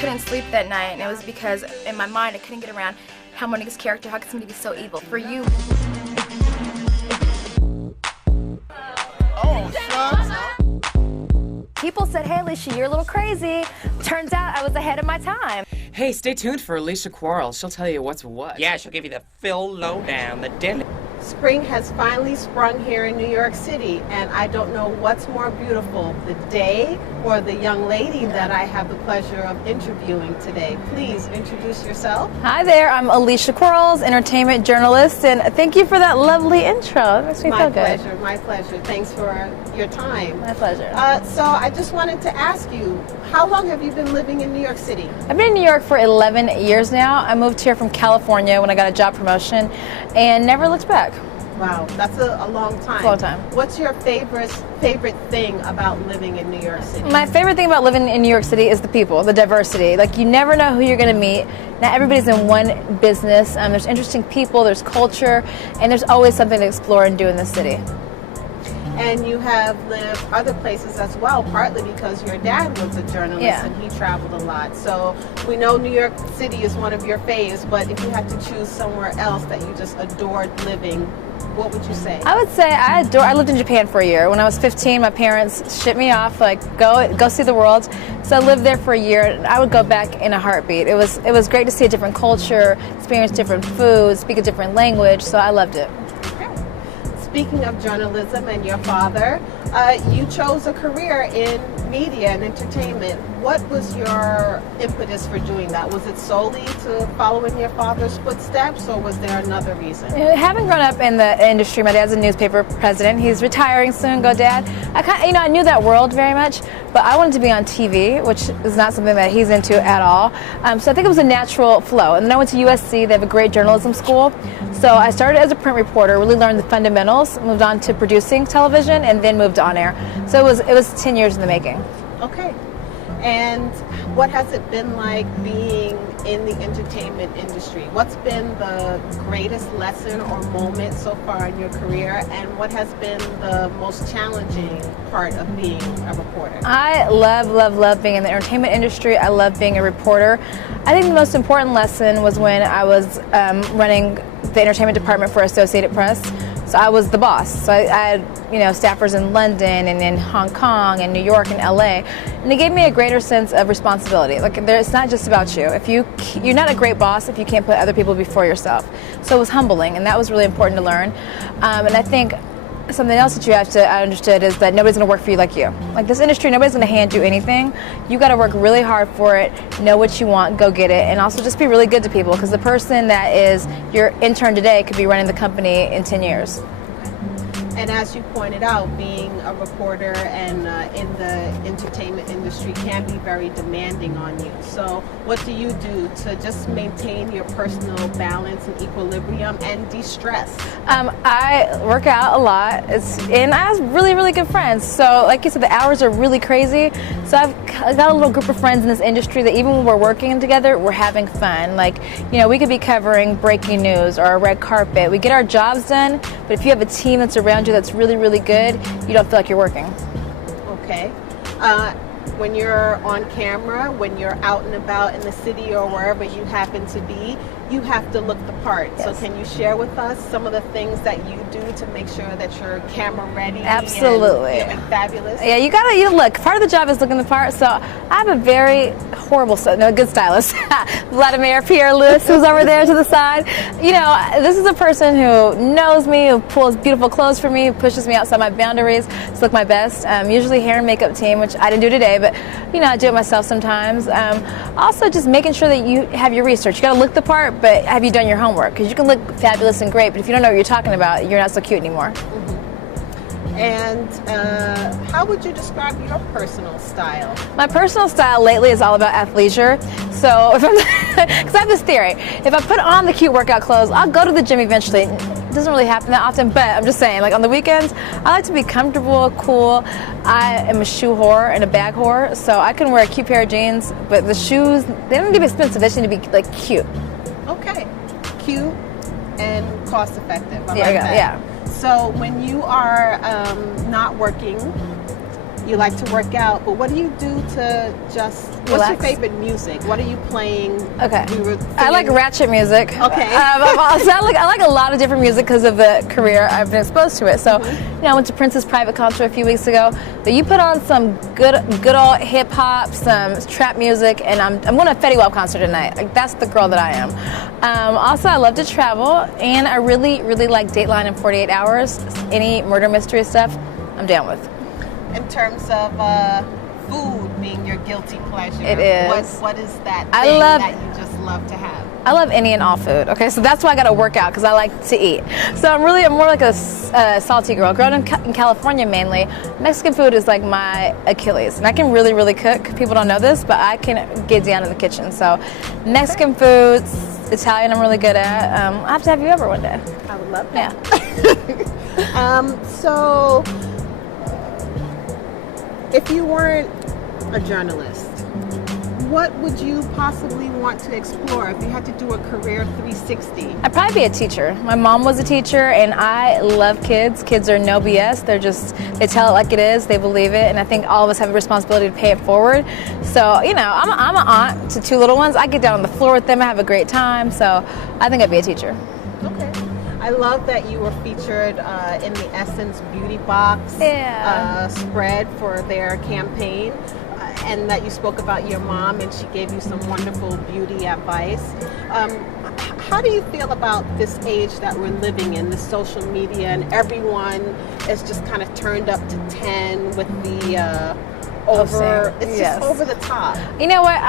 couldn't sleep that night, and it was because in my mind I couldn't get around how Monica's character, how could somebody be so evil? For you. Oh, shucks. People said, hey, Alicia, you're a little crazy. Turns out I was ahead of my time. Hey, stay tuned for Alicia Quarles. She'll tell you what's what. Yeah, she'll give you the full lowdown, the daily. Spring has finally sprung here in New York City, and I don't know what's more beautiful, the day or the young lady that I have the pleasure of interviewing today. Please introduce yourself. Hi there, I'm Alicia Quarles, entertainment journalist, and thank you for that lovely intro. It makes me feel good. My pleasure. Thanks for your time. My pleasure. So I just wanted to ask you, how long have you been living in New York City? I've been in New York for 11 years now. I moved here from California when I got a job promotion and never looked back. Wow, that's a long time. It's a long time. What's your favorite thing about living in New York City? My favorite thing about living in New York City is the people, the diversity. Like, you never know who you're going to meet. Not everybody's in one business. There's interesting people, there's culture, and there's always something to explore and do in this city. And you have lived other places as well, partly because your dad was a journalist and he traveled a lot. So we know New York City is one of your faves, but if you had to choose somewhere else that you just adored living, what would you say? I would say I lived in Japan for a year. When I was 15, my parents shipped me off, like, go see the world. So I lived there for a year, and I would go back in a heartbeat. It was great to see a different culture, experience different foods, speak a different language, so I loved it. Speaking of journalism and your father, you chose a career in media and entertainment. What was your impetus for doing that? Was it solely to follow in your father's footsteps, or was there another reason? Having grown up in the industry, my dad's a newspaper president. He's retiring soon. Go, Dad! I knew that world very much, but I wanted to be on TV, which is not something that he's into at all. So I think it was a natural flow. And then I went to USC. They have a great journalism school. So I started as a print reporter, really learned the fundamentals, moved on to producing television, and then moved on air. So it was 10 years in the making. Okay. And what has it been like being in the entertainment industry? What's been the greatest lesson or moment so far in your career, and what has been the most challenging part of being a reporter? I love being in the entertainment industry. I love being a reporter. I think the most important lesson was when I was running the entertainment department for Associated Press. So I was the boss. So I had, staffers in London and in Hong Kong and New York and LA, and it gave me a greater sense of responsibility. Like, it's not just about you. You're not a great boss if you can't put other people before yourself. So it was humbling, and that was really important to learn. And I think something else that I understood is that nobody's going to work for you like you. Like, this industry, nobody's going to hand you anything. You got to work really hard for it, know what you want, go get it, and also just be really good to people, because the person that is your intern today could be running the company in 10 years. And as you pointed out, being a reporter and in the entertainment industry can be very demanding on you. So what do you do to just maintain your personal balance and equilibrium and de-stress? I work out a lot, and I have really good friends. So like you said, the hours are really crazy. So I've got a little group of friends in this industry that even when we're working together, we're having fun. Like, we could be covering breaking news or a red carpet. We get our jobs done, but if you have a team that's around you that's really good, you don't feel like you're working. Okay. When you're on camera, when you're out and about in the city or wherever you happen to be, you have to look the part. Yes. So can you share with us some of the things that you do to make sure that you're camera ready? Absolutely. And fabulous? Yeah, you look. Part of the job is looking the part. So I have a very good stylist. Vladimir Pierre Lewis, who's over there to the side. This is a person who knows me, who pulls beautiful clothes for me, who pushes me outside my boundaries to look my best. Usually hair and makeup team, which I didn't do today, but I do it myself sometimes. Also, just making sure that you have your research. You got to look the part, but have you done your homework? Because you can look fabulous and great, but if you don't know what you're talking about, you're not so cute anymore. Mm-hmm. And how would you describe your personal style? My personal style lately is all about athleisure. So, because I have this theory, if I put on the cute workout clothes, I'll go to the gym eventually. It doesn't really happen that often, but I'm just saying, like on the weekends, I like to be comfortable, cool. I am a shoe whore and a bag whore, so I can wear a cute pair of jeans, but the shoes, they don't need to be expensive, they just need to be like cute. Okay, cute and cost effective. I like that. Yeah. So when you are not working, You like to work out, but what do you do to just, what's Relax. your favorite music? What are you playing? Okay. We were I like singing- ratchet music. Okay. I like a lot of different music because of the career I've been exposed to it. So, you know, I went to Prince's private concert a few weeks ago. But you put on some good old hip hop, some trap music, and I'm going to a Fetty Wap concert tonight. Like, that's the girl that I am. Also, I love to travel, and I really, really like Dateline and 48 Hours. Any murder mystery stuff, I'm down with. In terms of food being your guilty pleasure, It is. What is that I thing love- that you just love to have? I love any and all food. Okay, so that's why I got to work out because I like to eat. So I'm more like a salty girl. Growing up in California mainly, Mexican food is like my Achilles, and I can really, really cook. People don't know this, but I can get down in the kitchen. So Mexican foods, Italian, I'm really good at. I have to have you over one day. I would love that. Yeah. So, if you weren't a journalist, what would you possibly want to explore if you had to do a career 360? I'd probably be a teacher. My mom was a teacher, and I love kids. Kids are no BS. They tell it like it is. They believe it, and I think all of us have a responsibility to pay it forward. So, you know, I'm an aunt to two little ones. I get down on the floor with them. I have a great time. So, I think I'd be a teacher. Okay. I love that you were featured in the Essence Beauty Box spread for their campaign, and that you spoke about your mom and she gave you some wonderful beauty advice. How do you feel about this age that we're living in, the social media, and everyone is just kind of turned up to 10 with the it's just over the top. You know what?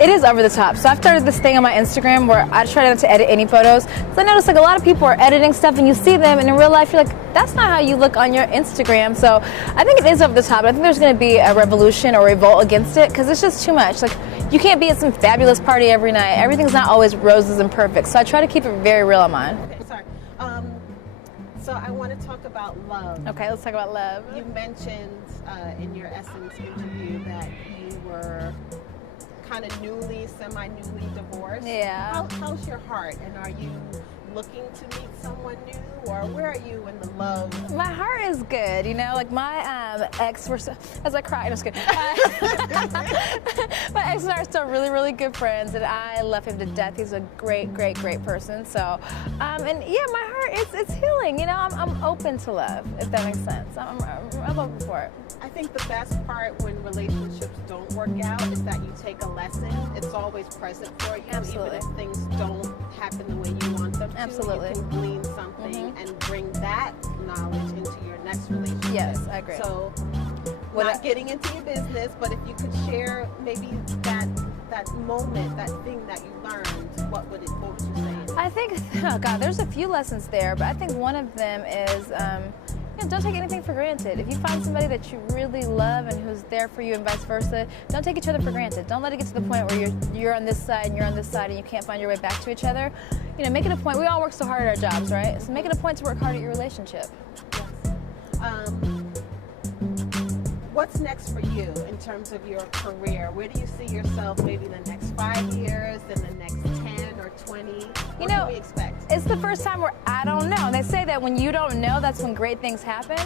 It is over the top. So I've started this thing on my Instagram where I try not to edit any photos. So I notice like a lot of people are editing stuff and you see them, and in real life you're like, that's not how you look on your Instagram. So I think it is over the top. I think there's going to be a revolution or revolt against it because it's just too much. Like, you can't be at some fabulous party every night. Everything's not always roses and perfect. So I try to keep it very real on mine. Okay, sorry. So I want to talk about love. Okay, let's talk about love. You mentioned in your Essence interview that you were kind of semi-newly divorced. Yeah. How's your heart? And are you looking to meet someone new, or where are you in the love? My heart is good, you know. Like my ex, as I cry, I'm just kidding. My ex and I are still really, really good friends, and I love him to death. He's a great, great, great person. So, and yeah, my heart it's healing. You know, I'm open to love, if that makes sense. I'm open for it. I think the best part when relationships don't work out is that you take a lesson. It's always present for you, Absolutely. even if things don't happen the way you want them to. Absolutely. You can glean something and bring that knowledge into your next relationship. Yes, I agree. So, not getting into your business, but if you could share maybe that moment, that thing that you learned, what would you say? I think, oh God, there's a few lessons there, but I think one of them is, don't take anything for granted. If you find somebody that you really love and who's there for you and vice versa, don't take each other for granted. Don't let it get to the point where you're on this side and you're on this side and you can't find your way back to each other. You know, make it a point. We all work so hard at our jobs, right? So make it a point to work hard at your relationship. Yes. What's next for you in terms of your career? Where do you see yourself maybe in the next 5 years, in the next 10 or 20? What can we expect? It's the first time where I don't know. And they say that when you don't know, that's when great things happen.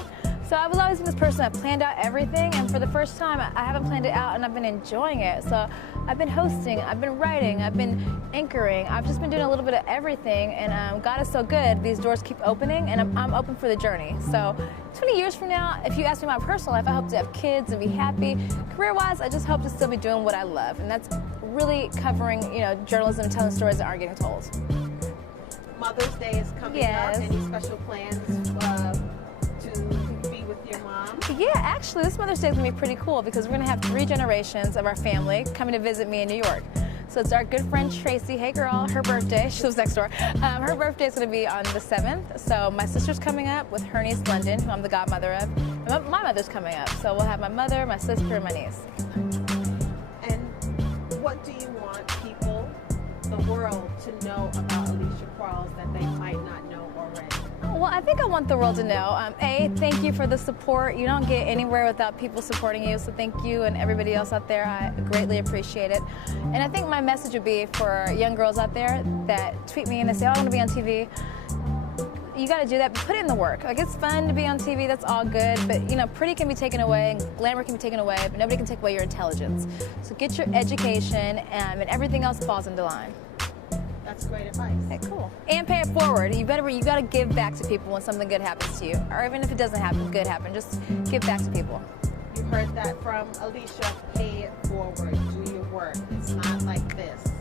So I've always been this person that planned out everything, and for the first time, I haven't planned it out, and I've been enjoying it. So I've been hosting, I've been writing, I've been anchoring, I've just been doing a little bit of everything, and God is so good. These doors keep opening, and I'm open for the journey. So 20 years from now, if you ask me my personal life, I hope to have kids and be happy. Career-wise, I just hope to still be doing what I love, and that's really covering, journalism, telling stories that aren't getting told. Mother's Day is coming up. Any special plans to be with your mom? Yeah, actually, this Mother's Day is going to be pretty cool because we're going to have 3 generations of our family coming to visit me in New York. So it's our good friend Tracy. Hey, girl, her birthday. She lives next door. Her birthday is going to be on the 7th. So my sister's coming up with her niece, London, who I'm the godmother of. And my mother's coming up. So we'll have my mother, my sister, and my niece. And what do you want people, the world, to know about Alicia Quarles that they might not know already? Well, I think I want the world to know, thank you for the support. You don't get anywhere without people supporting you, so thank you and everybody else out there. I greatly appreciate it. And I think my message would be for young girls out there that tweet me and they say, oh, I want to be on TV. you got to do that, but put in the work. Like, it's fun to be on TV, that's all good, but you know, pretty can be taken away and glamour can be taken away, but nobody can take away your intelligence. So get your education, and everything else falls into line. That's great advice. Okay, cool. And pay it forward. You got to give back to people when something good happens to you, or even if it doesn't happen, good happen. Just give back to people. You heard that from Alicia. Pay it forward. Do your work. It's not like this.